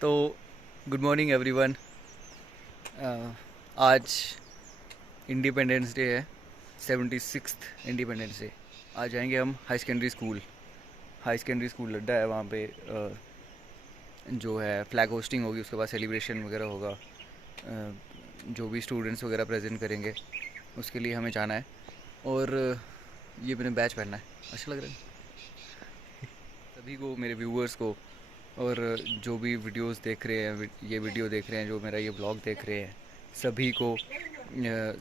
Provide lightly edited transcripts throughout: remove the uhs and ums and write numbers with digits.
तो good morning everyone. आज independence day है, 76th इंडिपेंडेंस डे। आज जाएंगे हम हाई सेकेंडरी स्कूल लड्डा है, वहाँ पे जो है फ्लैग होस्टिंग होगी, उसके बाद सेलिब्रेशन वगैरह होगा। जो भी स्टूडेंट्स वगैरह प्रेजेंट करेंगे उसके लिए हमें जाना है। और ये मैंने बैच पहनना है, अच्छा लग रहा है सभी को, मेरे व्यूअर्स को, और जो भी वीडियोस देख रहे हैं, ये वीडियो देख रहे हैं, जो मेरा ये ब्लॉग देख रहे हैं, सभी को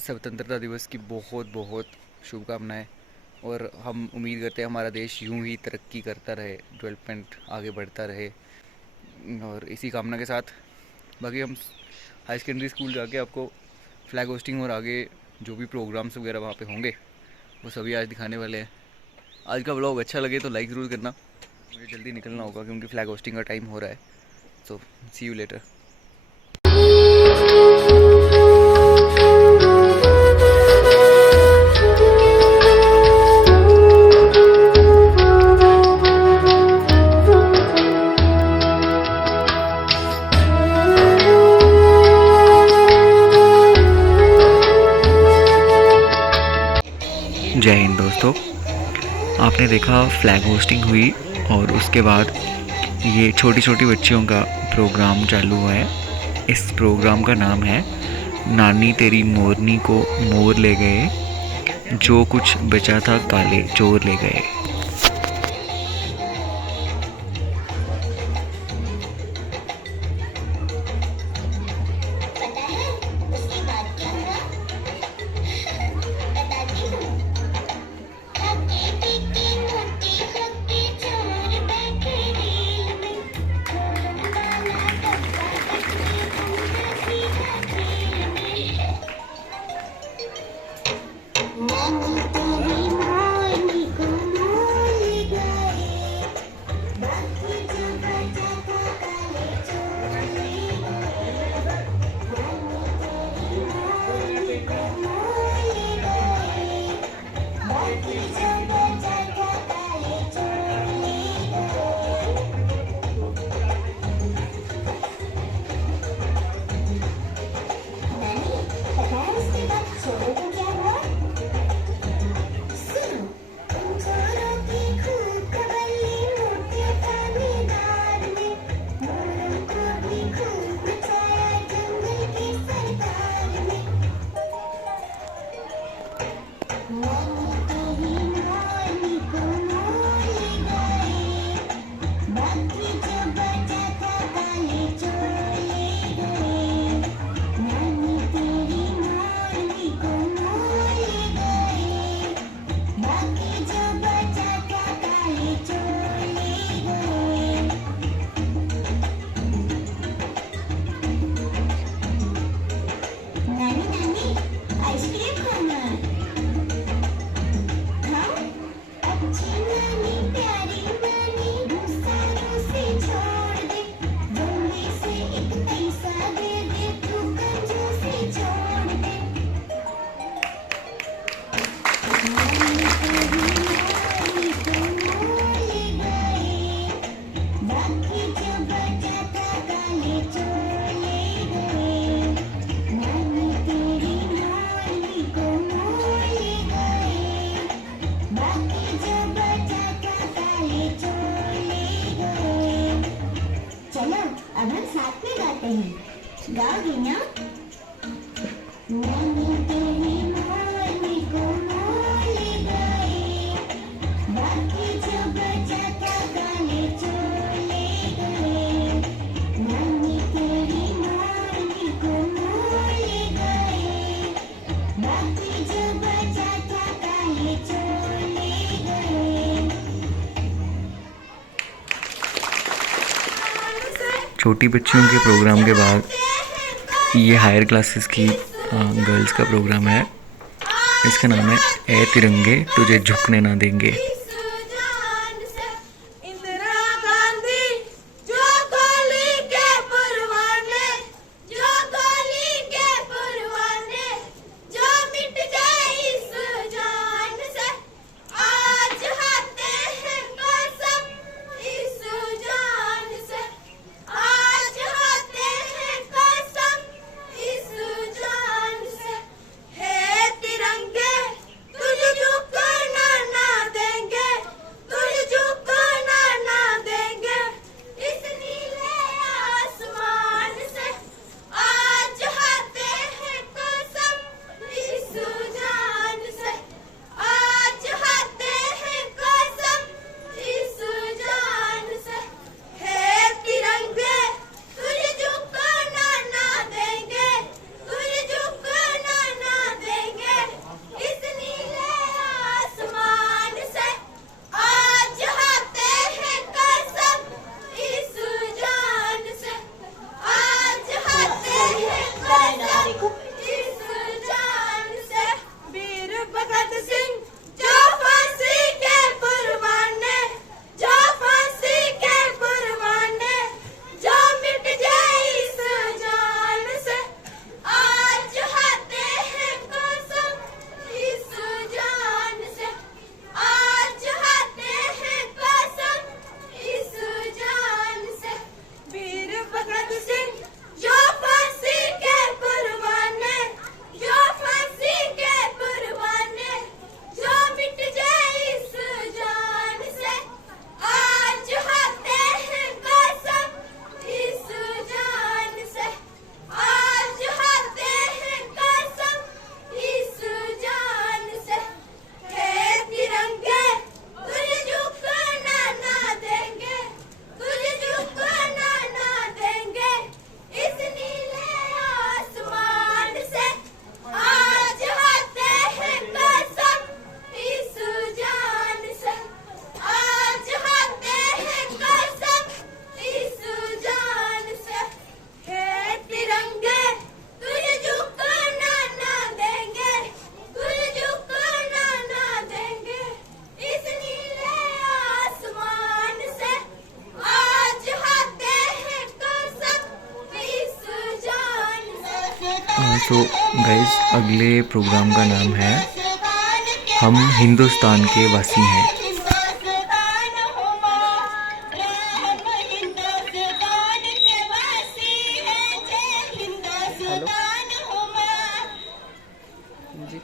स्वतंत्रता दिवस की बहुत बहुत शुभकामनाएं। और हम उम्मीद करते हैं हमारा देश यूं ही तरक्की करता रहे, डेवलपमेंट आगे बढ़ता रहे। और इसी कामना के साथ बाकी हम हाई सेकेंडरी स्कूल जाके आपको फ्लैग होस्टिंग और आगे जो भी प्रोग्राम्स वगैरह वहाँ पे होंगे वो सभी आज दिखाने वाले हैं। आज का ब्लॉग अच्छा लगे तो लाइक ज़रूर करना। मुझे जल्दी निकलना होगा क्योंकि फ्लैग होस्टिंग का टाइम हो रहा है। सो सी यू लेटर। जय हिंद दोस्तों, आपने देखा फ्लैग होस्टिंग हुई और उसके बाद ये छोटी छोटी बच्चियों का प्रोग्राम चालू हुआ है। इस प्रोग्राम का नाम है नानी तेरी मोरनी को मोर ले गए, जो कुछ बचा था काले चोर ले गए। गाओगे ना? छोटी बच्चियों के प्रोग्राम के बाद ये हायर क्लासेस की गर्ल्स का प्रोग्राम है। इसका नाम है ए तिरंगे तुझे झुकने ना देंगे। सो गाइस, अगले प्रोग्राम का नाम है हम हिंदुस्तान के वासी हैं। जी।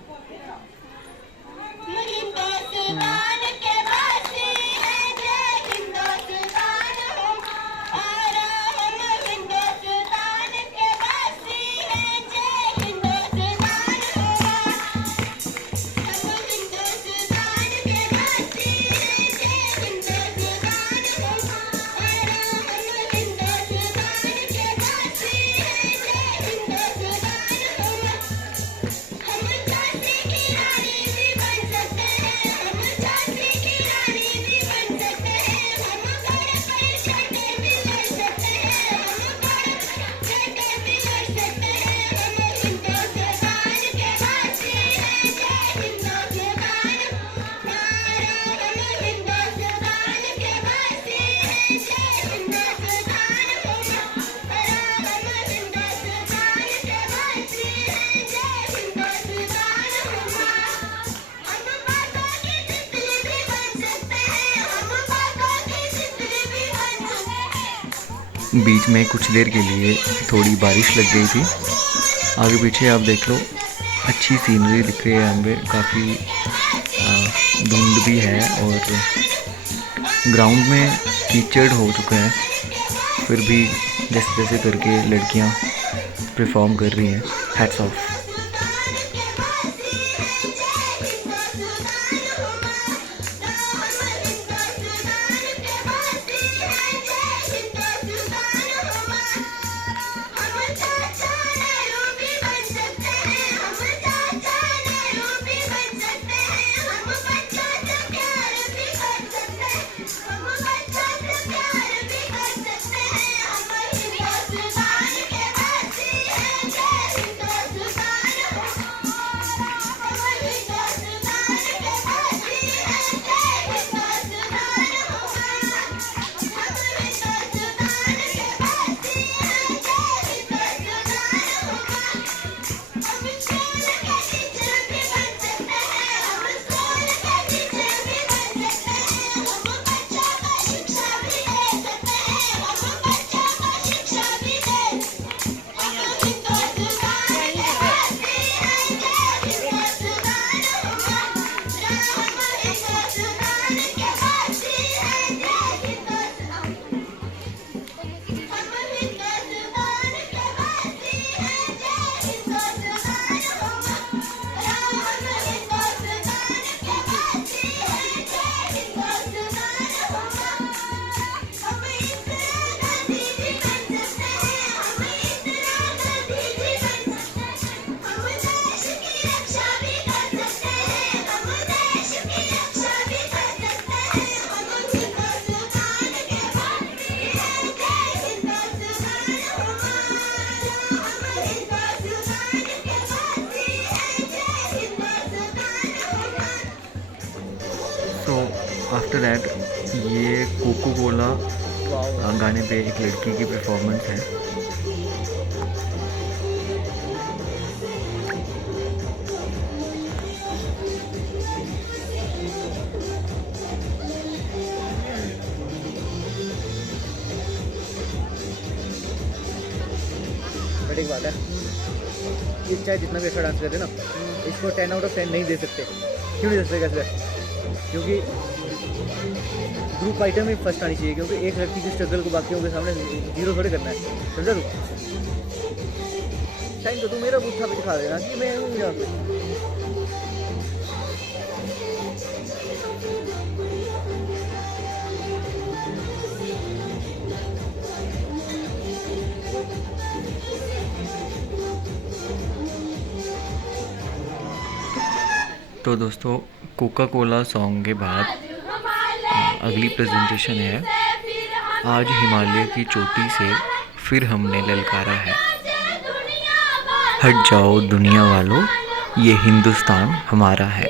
बीच में कुछ देर के लिए थोड़ी बारिश लग गई थी। आगे पीछे आप देख लो, अच्छी सीनरी दिख रही है। यहाँ पे काफ़ी धुंध भी है और ग्राउंड में कीचड़ हो चुका है, फिर भी जैसे जैसे करके लड़कियाँ परफॉर्म कर रही हैं। Hats off. So after that ये कोको कोला गाने पे एक लड़की की परफॉर्मेंस है। बड़ी बात है, ये चाहे जितना भी अच्छा डांस करे ना, इसको 10 आउट ऑफ 10 नहीं दे सकते। क्यों नहीं दे सकते? कैसे? क्योंकि ग्रुप आइटम में फर्स्ट आनी चाहिए, क्योंकि एक लड़की की स्ट्रगल को बाकियों के सामने जीरो थोड़े करना है। समझा तू? टाइम तो तू मेरा बूथा पे दिखा देना कि मैं हूँ यहाँ पे। तो दोस्तों, कोका कोला सॉन्ग के बाद अगली प्रेजेंटेशन है आज हिमालय की चोटी से फिर हमने ललकारा है। हट जाओ दुनिया वालों, ये हिंदुस्तान हमारा है।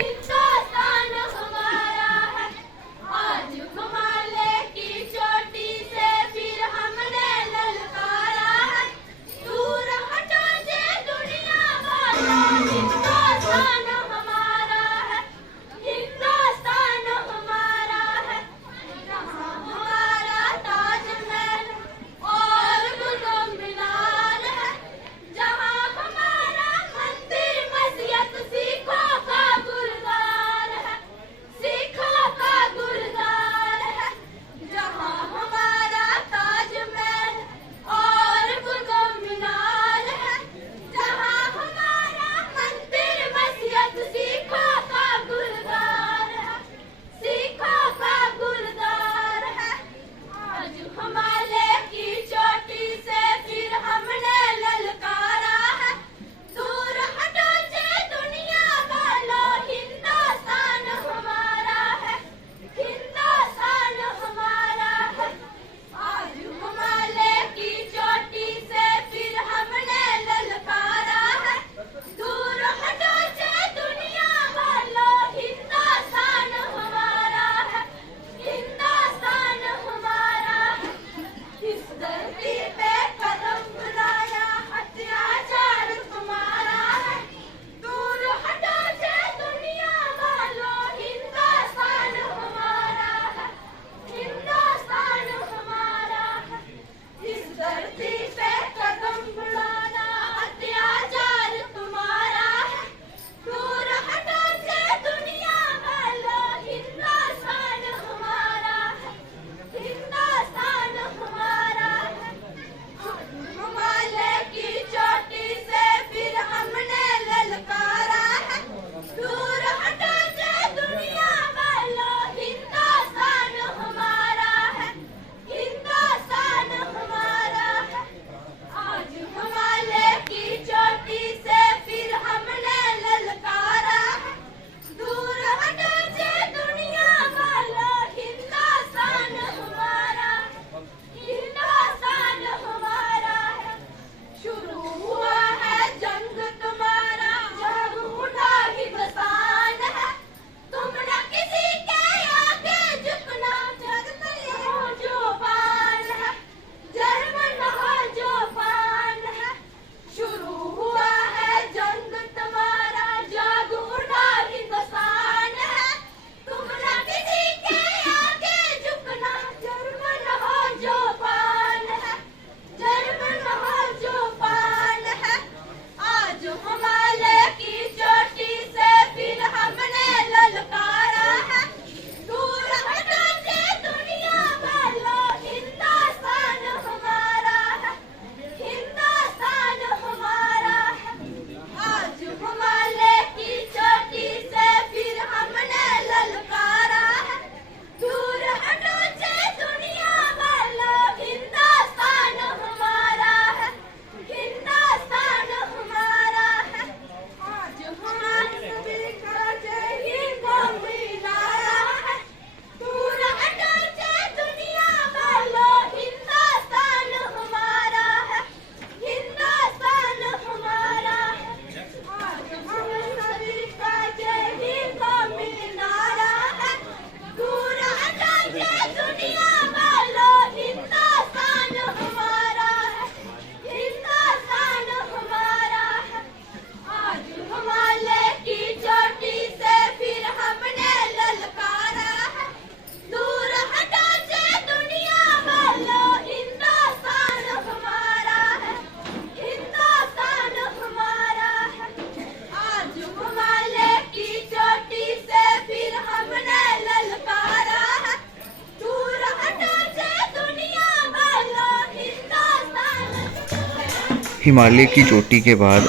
हिमालय की चोटी के बाद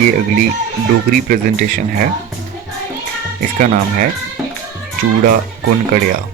ये अगली डोगरी प्रेजेंटेशन है। इसका नाम है चूड़ा कुनकड़िया।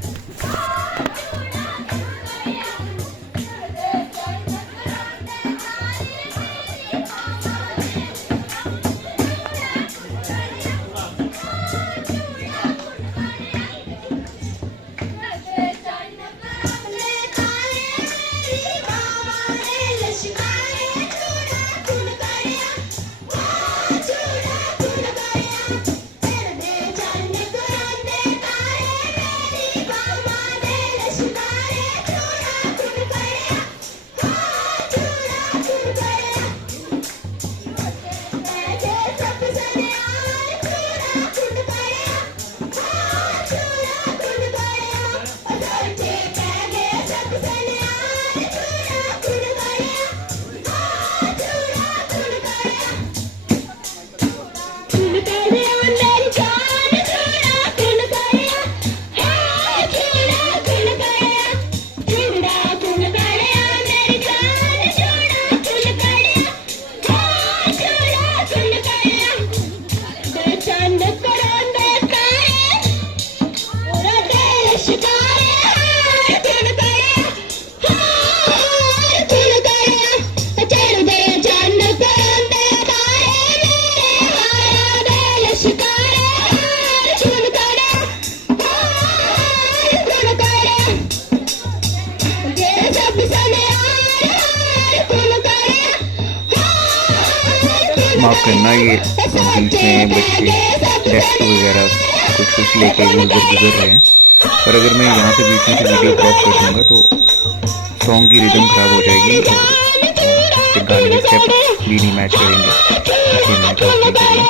माफ़ करना, ये बीच में बच्चे डेस्क वगैरह कुछ लेके इधर उधर गुजर रहे हैं। पर अगर मैं यहाँ से बीच में से वीडियो क्रॉप कर दूँगा तो सॉन्ग की रिदम ख़राब हो जाएगी और फिर गाने के स्टेप भी नहीं मैच करेंगे, इसलिए मैं क्रॉप नहीं कर रहा।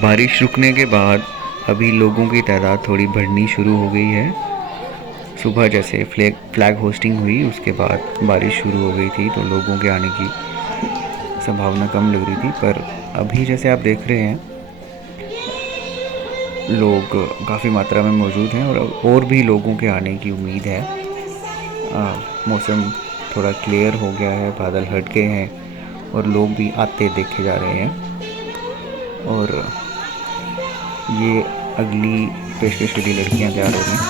बारिश रुकने के बाद अभी लोगों की तादाद थोड़ी बढ़नी शुरू हो गई है। सुबह जैसे फ्लैग होस्टिंग हुई उसके बाद बारिश शुरू हो गई थी तो लोगों के आने की संभावना कम लग रही थी, पर अभी जैसे आप देख रहे हैं लोग काफ़ी मात्रा में मौजूद हैं और भी लोगों के आने की उम्मीद है। मौसम थोड़ा क्लियर हो गया है, बादल हट गए हैं और लोग भी आते देखे जा रहे हैं। और ये अगली पेशकश के लिए लड़कियां तैयार हो रही हैं।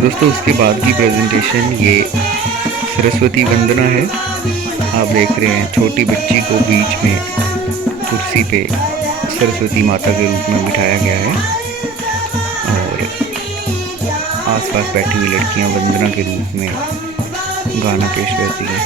दोस्तों उसके बाद की प्रेजेंटेशन ये सरस्वती वंदना है। आप देख रहे हैं छोटी बच्ची को बीच में कुर्सी पे सरस्वती माता के रूप में बिठाया गया है और आसपास बैठी हुई लड़कियां वंदना के रूप में गाना पेश करती हैं।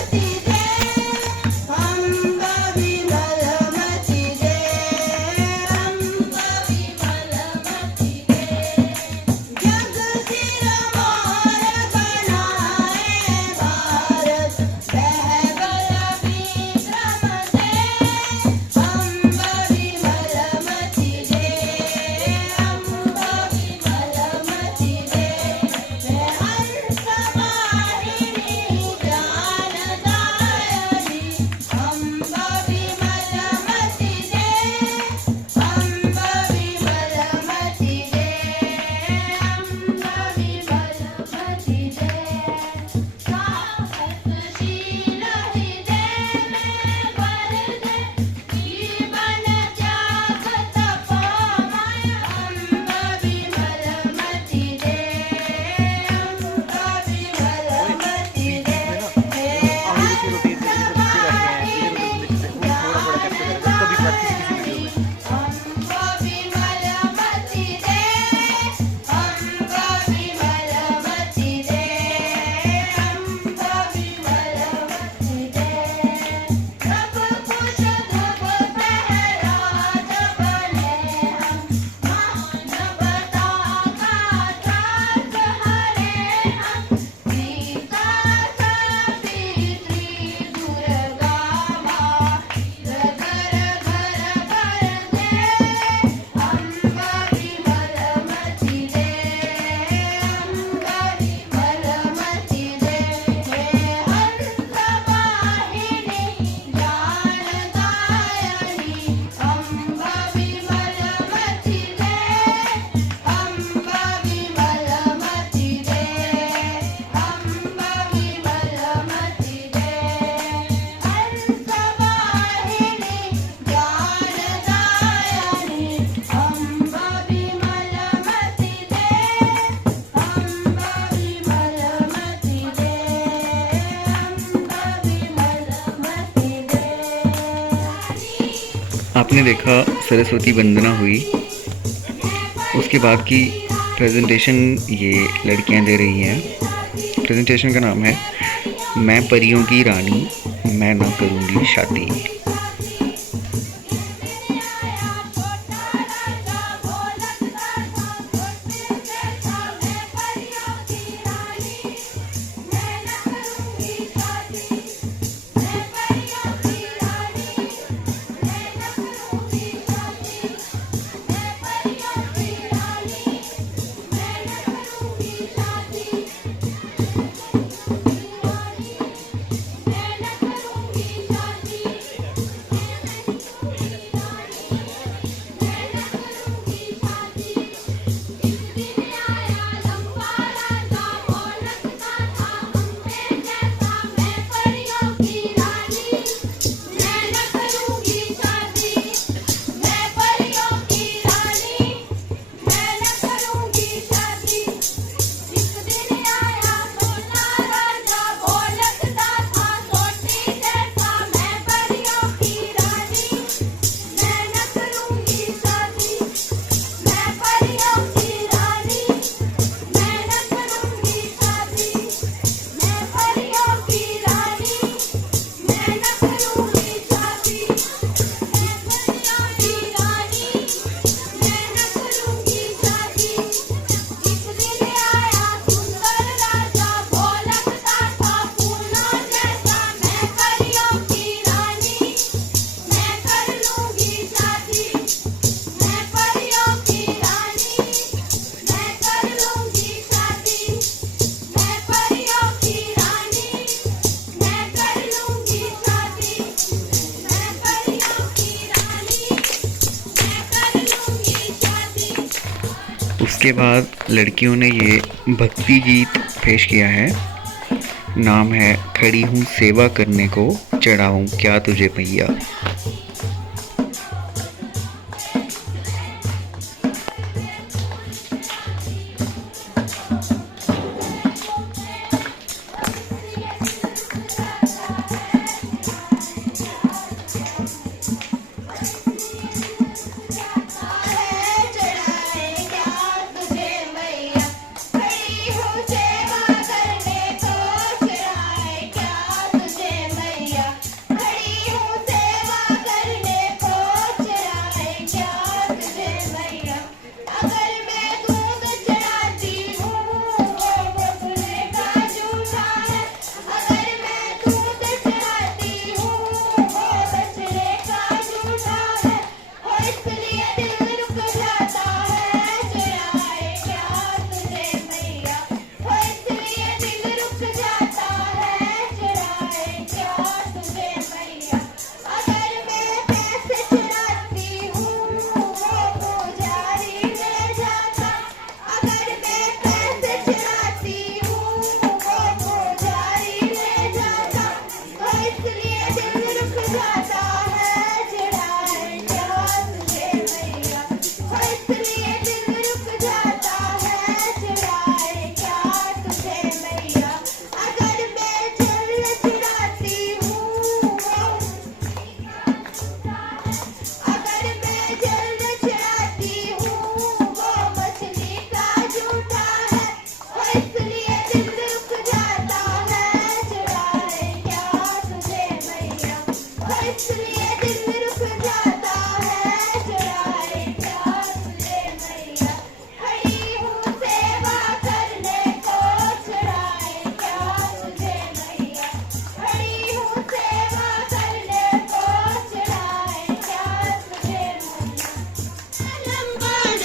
आपने देखा सरस्वती वंदना हुई, उसके बाद की प्रेजेंटेशन ये लड़कियां दे रही हैं। प्रेजेंटेशन का नाम है मैं परियों की रानी, मैं ना करूँगी शादी। उसके बाद लड़कियों ने ये भक्ति गीत पेश किया है, नाम है खड़ी हूँ सेवा करने को, चढ़ाऊँ क्या तुझे मैया।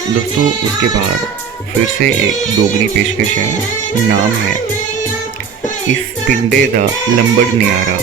दोस्तों उसके बाद फिर से एक डोगरी पेशकश है, नाम है इस पिंडे दा लंबड़ न्यारा।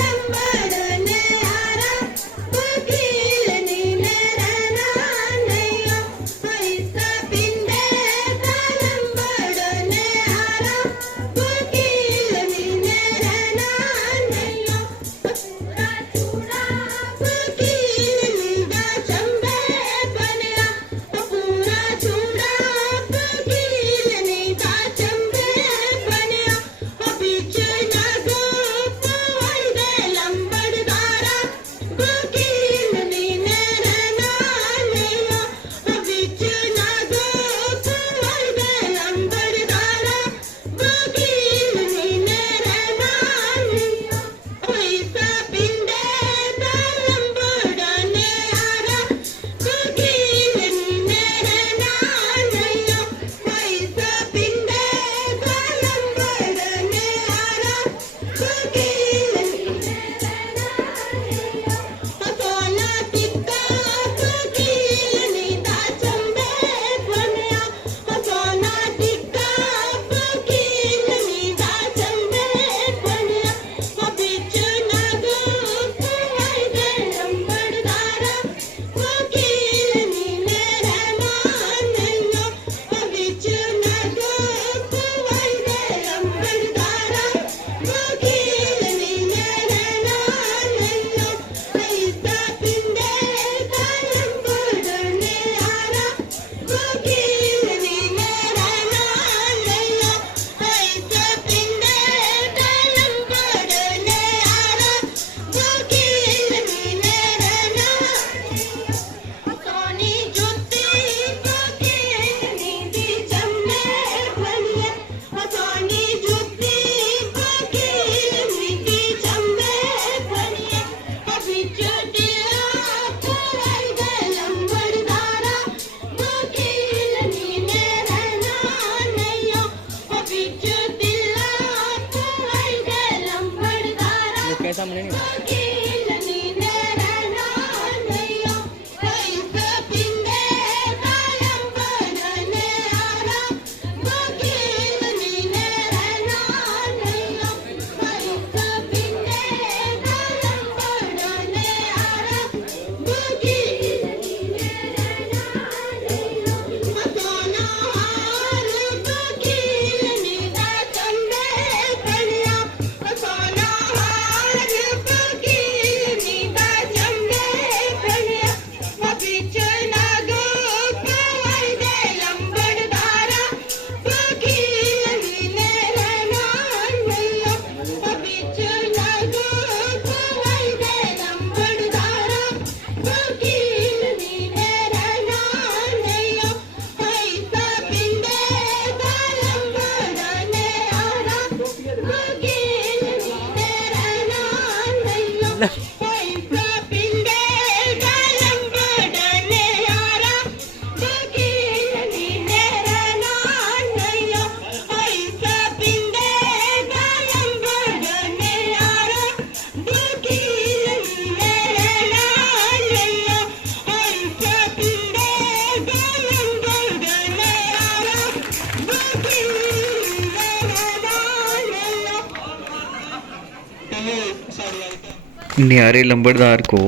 न्यारे लंबड़दार को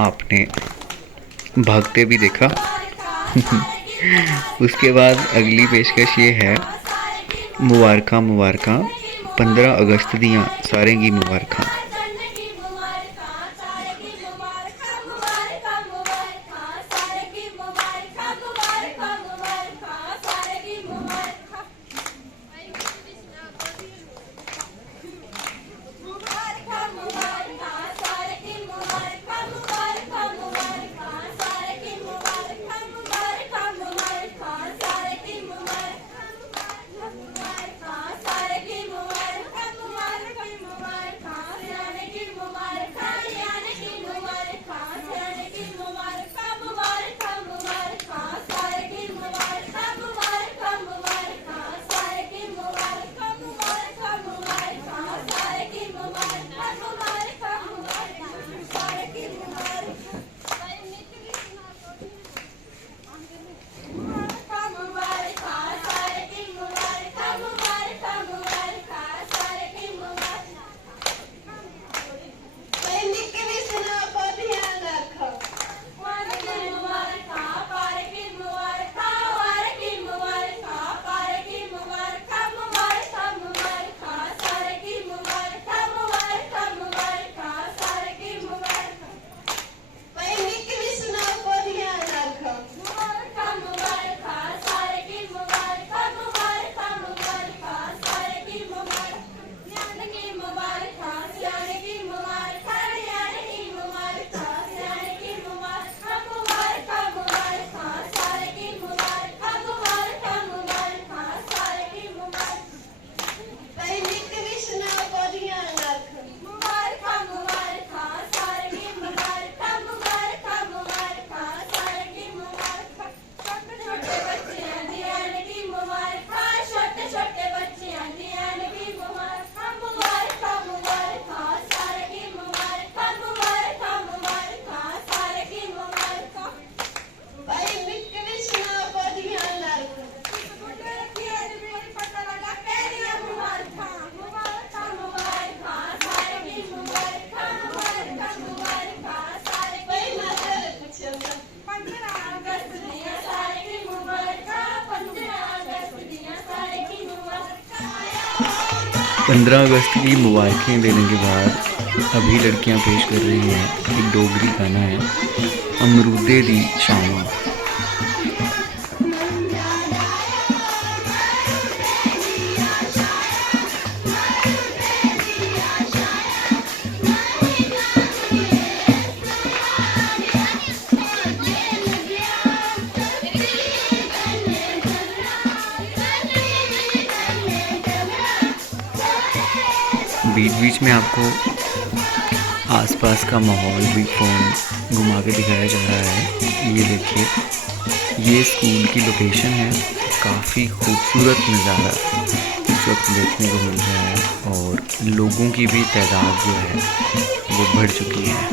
आपने भागते भी देखा। उसके बाद अगली पेशकश ये है, मुबारका मुबारका 15 अगस्त दियाँ सारें गी मुबारका। पंद्रह अगस्त की मुबारकें देने के बाद अभी लड़कियां पेश कर रही हैं एक डोगरी गाना है, अमरूदे दी छावां। बीच बीच में आपको आसपास का माहौल भी फ़ोन घुमा के दिखाया जा रहा है। ये देखिए, ये स्कूल की लोकेशन है, काफ़ी खूबसूरत नज़ारा। इस वक्त देखने को मिल रहा है और लोगों की भी तादाद जो है वो बढ़ चुकी है।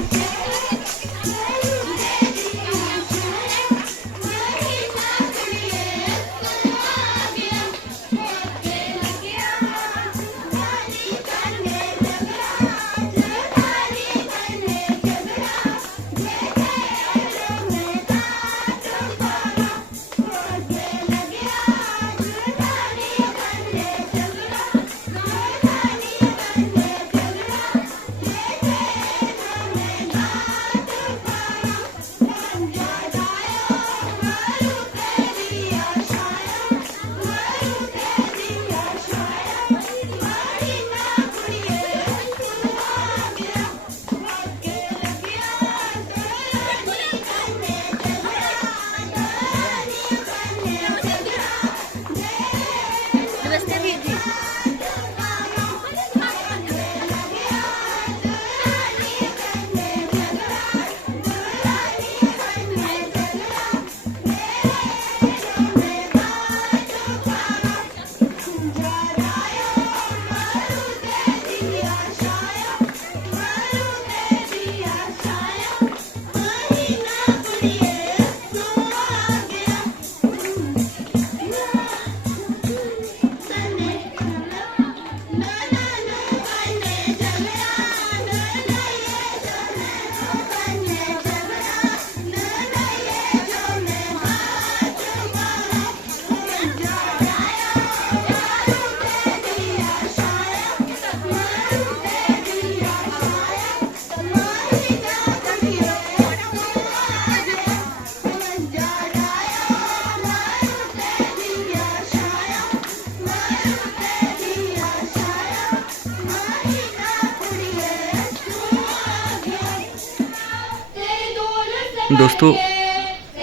दोस्तों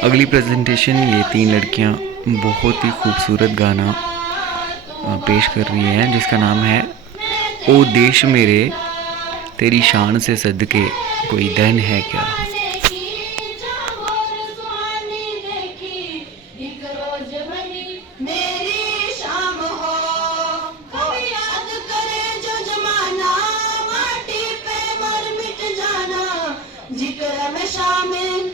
अगली प्रेजेंटेशन ये 3 लड़कियां बहुत ही खूबसूरत गाना पेश कर रही हैं जिसका नाम है ओ देश मेरे तेरी शान से सदके कोई दन है क्या। जिक्र में शामिल